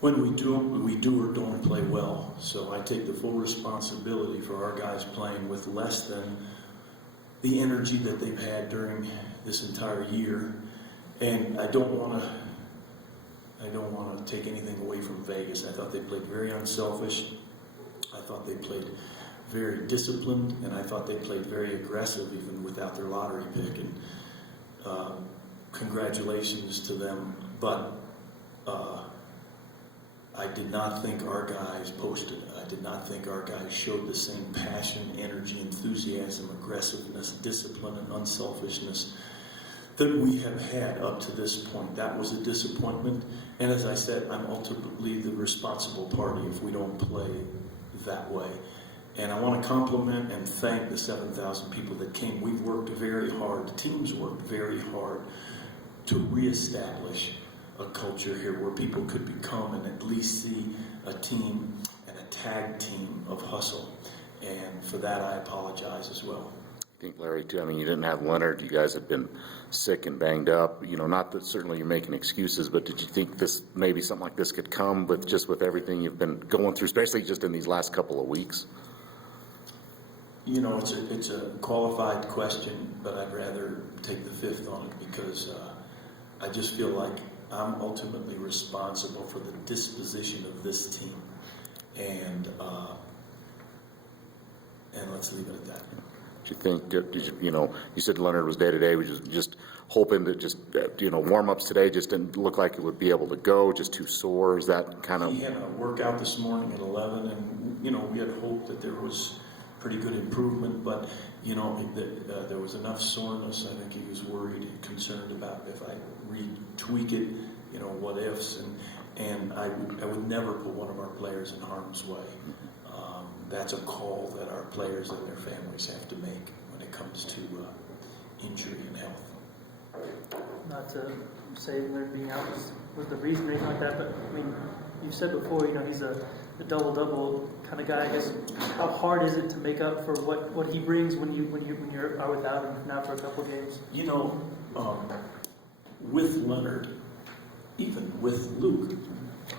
When we do or don't play well. So I take the full responsibility for our guys playing with less than the energy that they've had during this entire year. And I don't want to take anything away from Vegas. I thought they played very unselfish. I thought they played very disciplined, and I thought they played very aggressive even without their lottery pick. And congratulations to them. But I did not think our guys posted. I did not think our guys showed the same passion, energy, enthusiasm, aggressiveness, discipline, and unselfishness that we have had up to this point. That was a disappointment. And as I said, I'm ultimately the responsible party if we don't play that way. And I want to compliment and thank the 7,000 people that came. We've worked very hard. The teams worked very hard to reestablish a culture here where people could become and at least see a team and a tag team of hustle. And for that, I apologize as well. I think, Larry, too, I mean, you didn't have Leonard. You guys have been sick and banged up. You know, not that certainly you're making excuses, but did you think this, maybe something like this could come with everything you've been going through, especially just in these last couple of weeks? You know, it's a qualified question, but I'd rather take the fifth on it because I just feel like I'm ultimately responsible for the disposition of this team, and let's leave it at that. Do you think, you said Leonard was day-to-day, we just hoping that just, warm-ups today just didn't look like it would be able to go, just too sore? Is that kind of... He had a workout this morning at 11, and, we had hoped that there was pretty good improvement, but, there was enough soreness. I think he was worried and concerned about if I retweak it, what ifs, and I would never put one of our players in harm's way. That's a call that our players and their families have to make when it comes to injury and health. Not to say Leonard being out was the reason or anything like that, but I mean, you said before, he's a double-double kind of guy. I guess how hard is it to make up for what he brings when you are without him now for a couple games? With Leonard, even with Luke,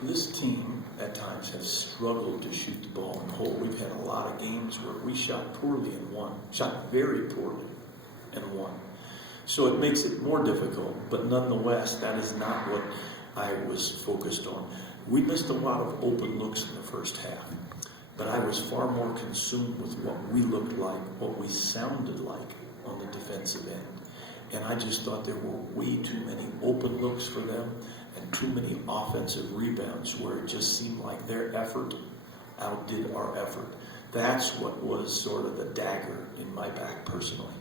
this team at times has struggled to shoot the ball in the hole. We've had a lot of games where we shot poorly and won, shot very poorly and won. So it makes it more difficult, but nonetheless, that is not what I was focused on. We missed a lot of open looks in the first half, but I was far more consumed with what we looked like, what we sounded like on the defensive end. And I just thought there were way too many open looks for them and too many offensive rebounds where it just seemed like their effort outdid our effort. That's what was sort of the dagger in my back personally.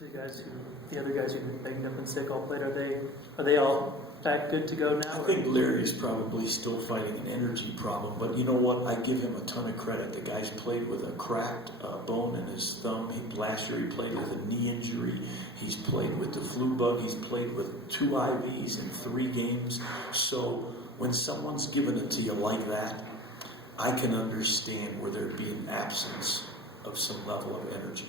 The other guys who've been banged up and sick all played, are they all back good to go now? I think Larry's probably still fighting an energy problem, but you know what? I give him a ton of credit. The guy's played with a cracked bone in his thumb. Last year he played with a knee injury. He's played with the flu bug. He's played with 2 IVs in 3 games. So when someone's giving it to you like that, I can understand where there'd be an absence of some level of energy.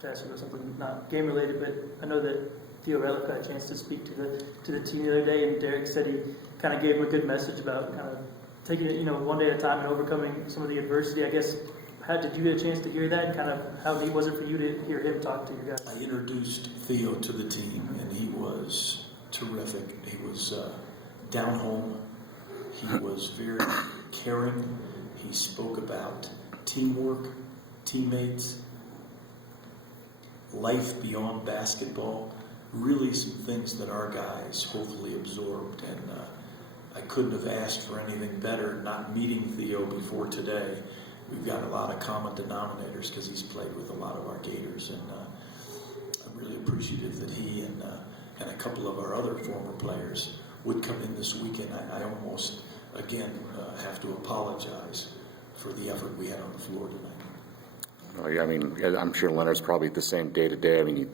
To ask you something not game related, but I know that Theo Relic got a chance to speak to the team the other day, and Derek said he kind of gave him a good message about kind of taking it, one day at a time and overcoming some of the adversity. I guess, did you get a chance to hear that, and kind of how neat was it for you to hear him talk to you guys? I introduced Theo to the team, and he was terrific. He was down home. He was very caring. He spoke about teamwork, teammates, life beyond basketball, really some things that our guys hopefully absorbed, and I couldn't have asked for anything better. Not meeting Theo before today, we've got a lot of common denominators because he's played with a lot of our Gators, and I'm really appreciative that he and a couple of our other former players would come in this weekend. I almost, again, have to apologize for the effort we had on the floor tonight. I mean, I'm sure Leonard's probably the same day-to-day. I mean,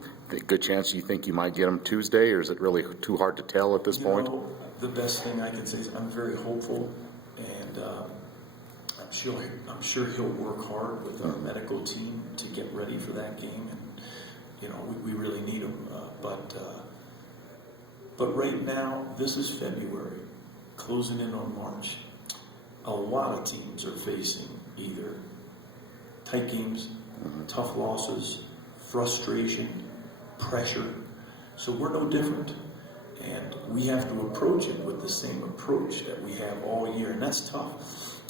good chance you think you might get him Tuesday, or is it really too hard to tell at this point? The best thing I can say is I'm very hopeful, and I'm sure he'll work hard with our medical team to get ready for that game, and we really need him. But right now, this is February. closing in on March, a lot of teams are facing either tight games, tough losses, frustration, pressure. So we're no different. And we have to approach it with the same approach that we have all year. And that's tough.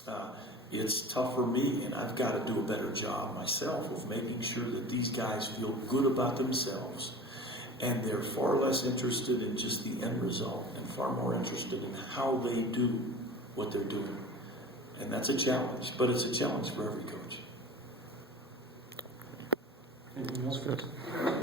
It's tough for me, and I've got to do a better job myself of making sure that these guys feel good about themselves. And they're far less interested in just the end result and far more interested in how they do what they're doing. And that's a challenge, but it's a challenge for every coach. Anything else, guys?